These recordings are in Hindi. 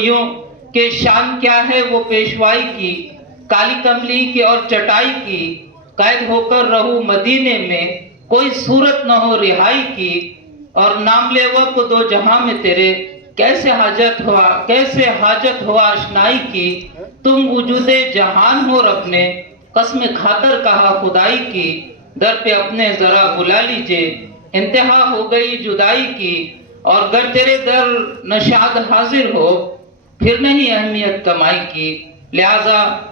यूं के शान क्या है वो पेशवाई की, काली कमली की और चटाई की, कैद होकर रहूं मदीने में, कोई सूरत न हो रिहाई की, और नाम लेवा को दो जहां में तेरे, कैसे हाजत हुआ आशनाई की, तुम वजूदे जहान हो रब ने कसम खाकर कहा खुदाई की, दर पे अपने जरा बुला लीजिए, इंतहा हो गई जुदाई की, और गर तेरे दर नशाद हाजिर हो, फिर नहीं अहमियत कमाई की। लिहाजा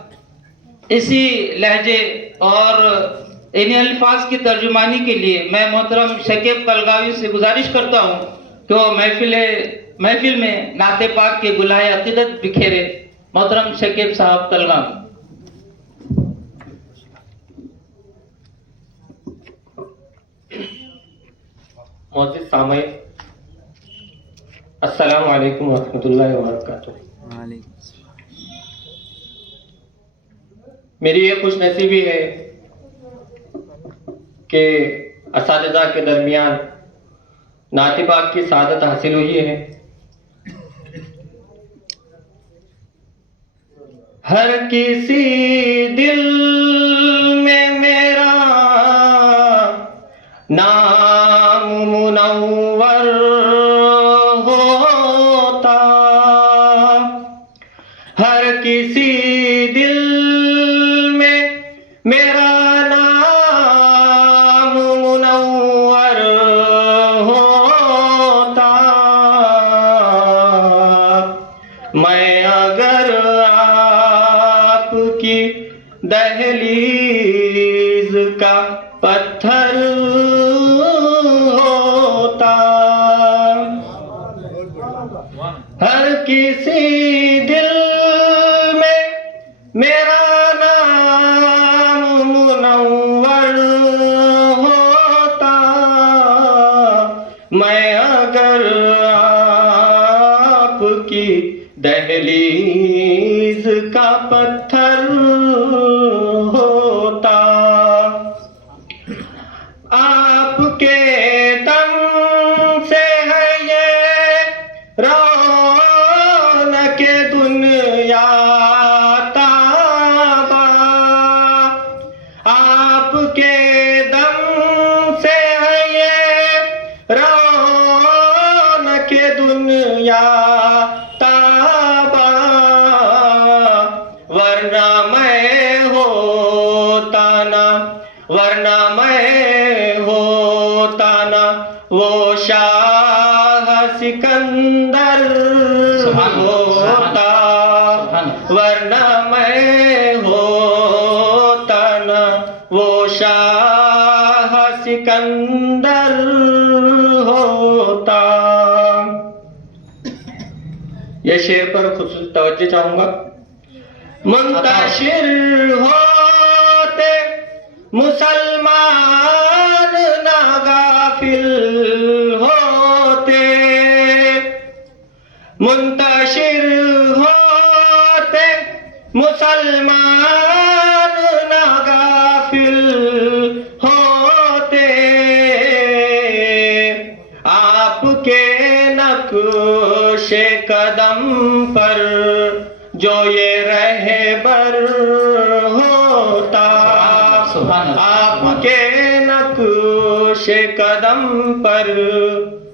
इसी लहजे और इन अल्फाज की तर्जुमानी के लिए मैं मोहतरम शकीब कलगावी से गुजारिश करता हूँ कि वो महफिल में नाते पाक के गुलाए अकीदत बिखेरे। मोहतरम शकीब साहब कलगावी। मोअज़्ज़िज़ सामईन, अस्सलामु अलैकुम वरहमतुल्लाहि वबरकातुहू। मेरी ये खुश नसीबी है कि असातिज़ा के दरमियान नाते पाक की सादत हासिल हुई है। हर किसी दिल में मेरा नाम मुनव्वर होता, हर किसी दिल में मेरा नाम मुनव्वर होता, मैं अगर आपकी दहलीज का पत्थर होता, हर किसी दिल में मेरा नाम मुनव्वर होता, मैं अगर आपकी दहलीज का पत्थर होता, आपके दम से है ये रौनक दुनिया ताबा, आपके दम से है ये रौनक दुनिया ताबा, वरना मैं होता ना वो शाह सिकंदर होता, वरना मैं होता ना वो शाह सिकंदर होता। ये शेर पर खुसूस तवज्जो चाहूंगा। मुंतशिर होते मुसलमान ना गाफिल होते, मुंतशिर होते मुसलमान ना गाफिल होते, आपके नक्शे कदम पर जो ये रहबर होता, आपके नक्शे कदम पर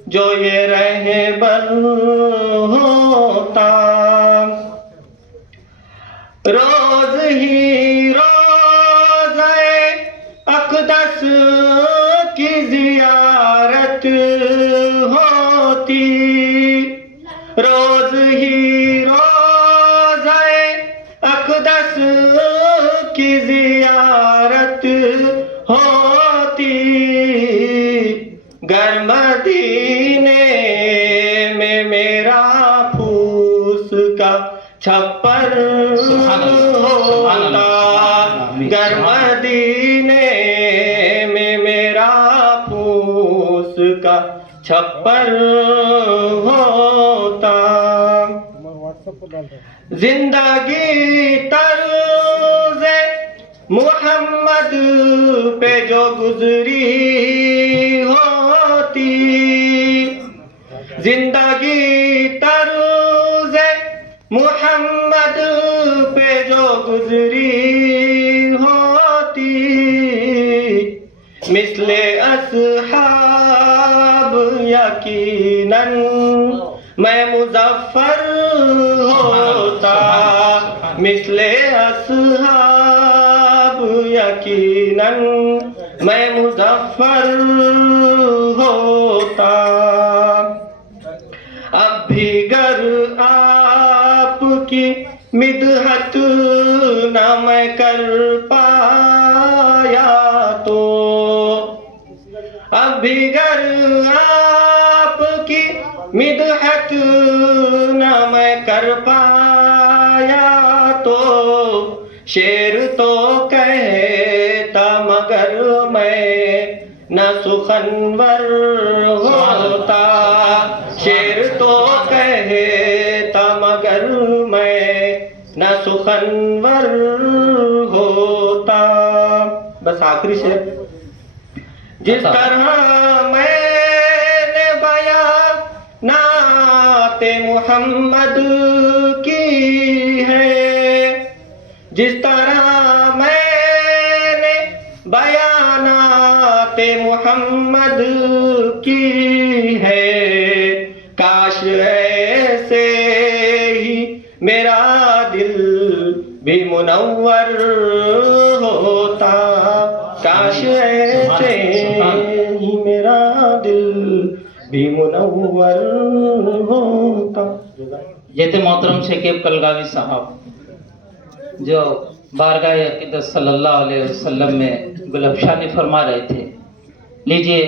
जो ये रहबर होता, रोज ही रोज़े अक़दस की ज़ियारत होती, रोज ही रोज़े अक़दस की ज़ियारत होती, गर मदीने में मेरा फूस का छप्पर होता, गर मदीने में मेरा फूस का छप्पर होता, जिंदगी तर्ज़े मुहम्मद पे जो गुजरी होती, जिंदगी तर्ज़े मोहम्मद पे जो गुजरी होती, मिसले असहाब यकीनन मैं मुजफ्फर होता, मिसले असहाब यकीनन मैं मुजफ्फर होता। अब भी गर आपकी मिदहत न मैं कर पाया तो, अब भी गर आपकी मिदहत न मैं कर पाया तो, शेर तो कहता मगर मैं न सुखनवर होता, शेर तो कहता मगर मैं न सुखनवर होता। बस आखिरी शेर। जिस तरह मैंने बयान नाते मोहम्मद की है, जिस तरह मैंने बयानाते मोहम्मद की है, काश ऐसे ही मेरा दिल भी मुनव्वर होता, काश ऐसे ही मेरा दिल भी मुनव्वर होता। ये थे मोहतरम शेख कलगावी साहब जो बारगाह अक़ीदत सल्लल्लाहु अलैहि वसल्लम में गुलबशानी फरमा रहे थे। लीजिए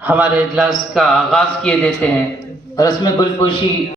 हमारे इजलास का आगाज़ किए देते हैं रस्म गुलपोशी